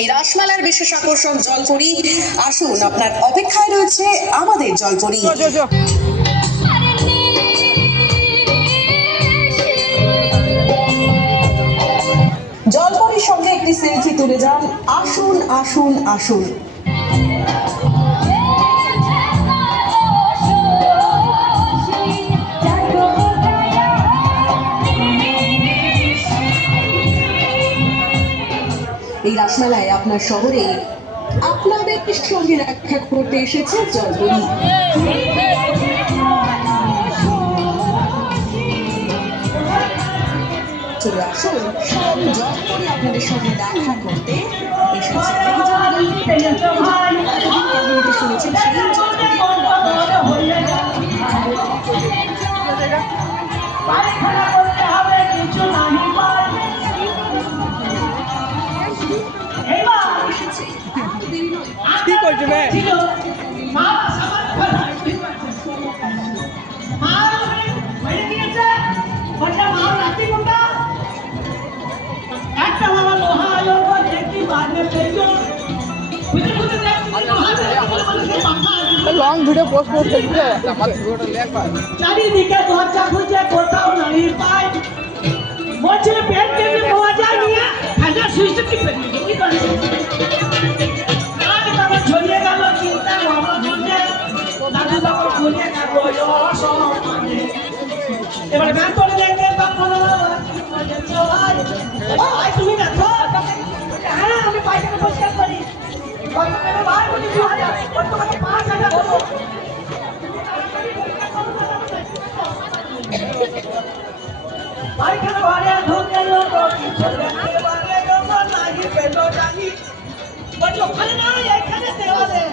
এই রাসমেলার বিশেষ আকর্ষণ জলপরি। আসুন, আপনার অপেক্ষায় রয়েছে আমাদের জলপরি। জলপরির সঙ্গে একটি সেলফি তুলে যান। আসুন আসুন আসুন। এই রাসমেলায় আপনার শহরে আপনাদের সঙ্গে দেখা করতে এসেছে জলপরি। চলে আসুন, জলপরি আপনাদের সঙ্গে দেখা করতে এসেছে। শুনেছেন সেই কি করছো রে? লং ভিডিও পোস্ট করতে আমার ভিডিওটা লেখা চারিদিকে দরজা খুঁজে কোথাও নাই পাই বলছে পেট থেকে পাওয়া যায় নিয়ে হাজার সুইচ টিপে কি করে আর তারপর ছড়িয়ে গেল চিন্তা ভাবনা করছে দাদু বাবা খুলে গেল অসম্মানে এবারে ব্যান করে দেখবে তখন ভাই তুমি দেখো হ্যাঁ আমি পায়খানা পরিষ্কার করি ভাই বলি 2000 তোমাকে 5000 দেবো পায়খানা ঘরে ঢুকে লোক চলে বারে গো নাহি পেলো জানি বলি ওখানে না এখানে দেওয়ালে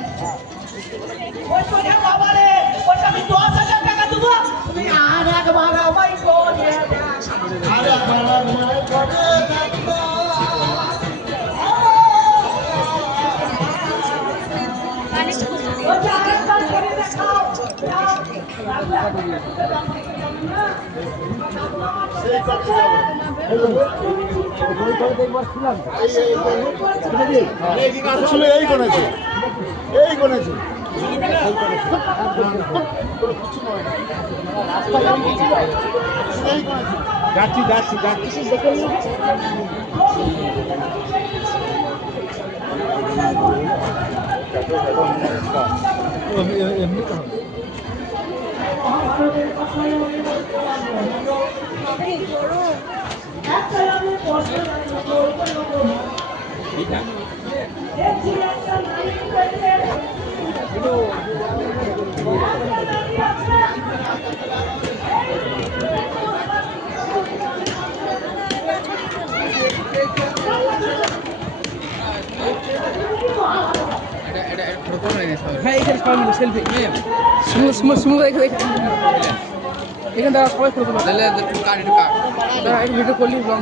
ওই সোজা বাবা রে ওটা আমি 10000 টাকা দেব তুমি আর একবার আমায় করে আর একবার আমায় করে দেখো ওটা একবার করে দেখাও এই করেছে যাচ্ছি এমনি তো হ্যাঁ এখানে সবাই মিলে সেলফি স্মুথ এখানে দাঁড়া সবাই ফটো তোলা দাঁড়া ভিডিও করলি ব্লগ